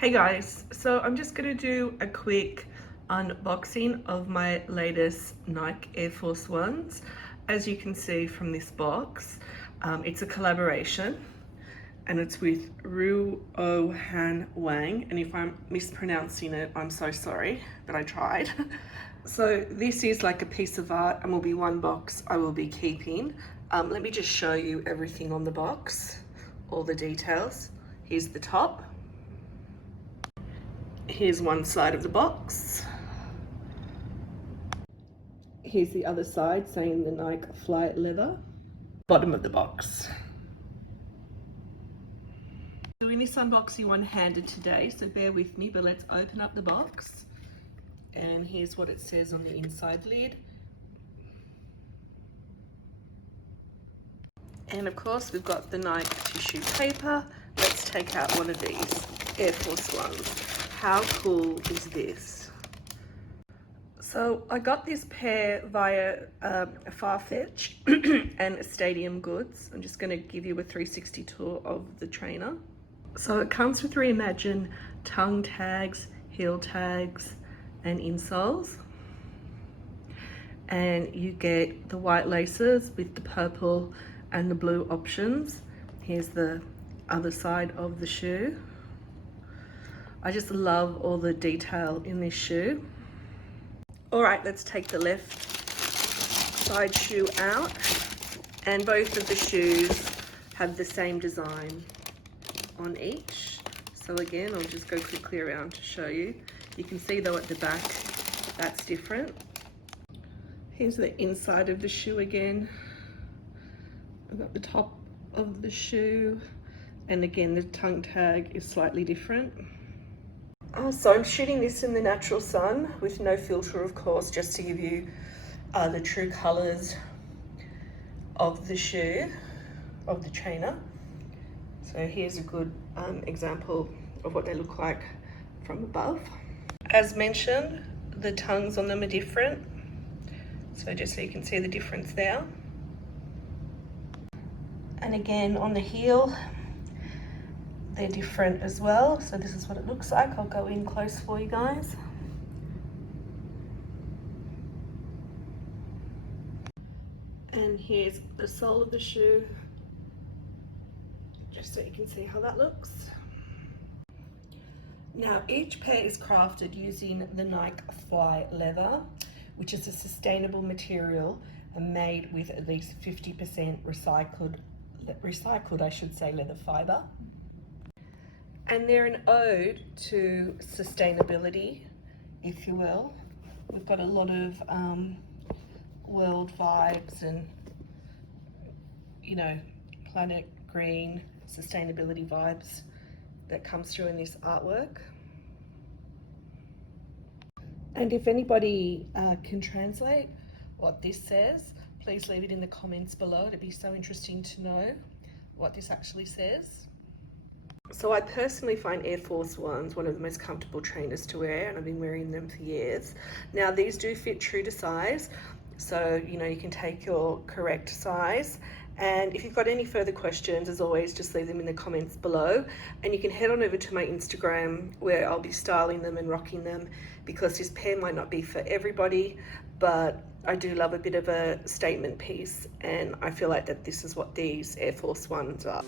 Hey guys, so I'm just going to do a quick unboxing of my latest Nike Air Force Ones. As you can see from this box, it's a collaboration and it's with Ruohan Wang, and if I'm mispronouncing it, I'm so sorry, but I tried. So this is like a piece of art and will be one box I will be keeping. Let me just show you everything on the box, all the details. Here's the top. Here's one side of the box. Here's the other side saying the Nike Flyleather. Bottom of the box. Doing this unboxing one-handed today, so bear with me, but let's open up the box. And here's what it says on the inside lid. And of course we've got the Nike tissue paper. Let's take out one of these Air Force Ones. How cool is this? So I got this pair via a Farfetch and Stadium Goods. I'm just going to give you a 360 tour of the trainer. So it comes with Reimagine tongue tags, heel tags and insoles. And you get the white laces with the purple and the blue options. Here's the other side of the shoe. I just love all the detail in this shoe. All right, let's take the left side shoe out. And both of the shoes have the same design on each. So again, I'll just go quickly around to show you. You can see though at the back, that's different. Here's the inside of the shoe again. I've got the top of the shoe. And again, the tongue tag is slightly different. So I'm shooting this in the natural sun with no filter, of course, just to give you the true colors of the shoe, of the trainer. So here's a good example of what they look like from above. As mentioned, the tongues on them are different. So just so you can see the difference there. And again, on the heel, they're different as well. So this is what it looks like. I'll go in close for you guys. And here's the sole of the shoe, just so you can see how that looks. Now each pair is crafted using the Nike Flyleather, which is a sustainable material and made with at least 50% recycled, I should say, leather fiber. And they're an ode to sustainability, if you will. We've got a lot of world vibes and, you know, planet green, sustainability vibes that comes through in this artwork. And if anybody can translate what this says, please leave it in the comments below. It'd be so interesting to know what this actually says. So I personally find Air Force Ones one of the most comfortable trainers to wear, and I've been wearing them for years. Now these do fit true to size, so you know you can take your correct size. And if you've got any further questions, as always, just leave them in the comments below. And you can head on over to my Instagram where I'll be styling them and rocking them, because this pair might not be for everybody, but I do love a bit of a statement piece, and I feel like that this is what these Air Force Ones are.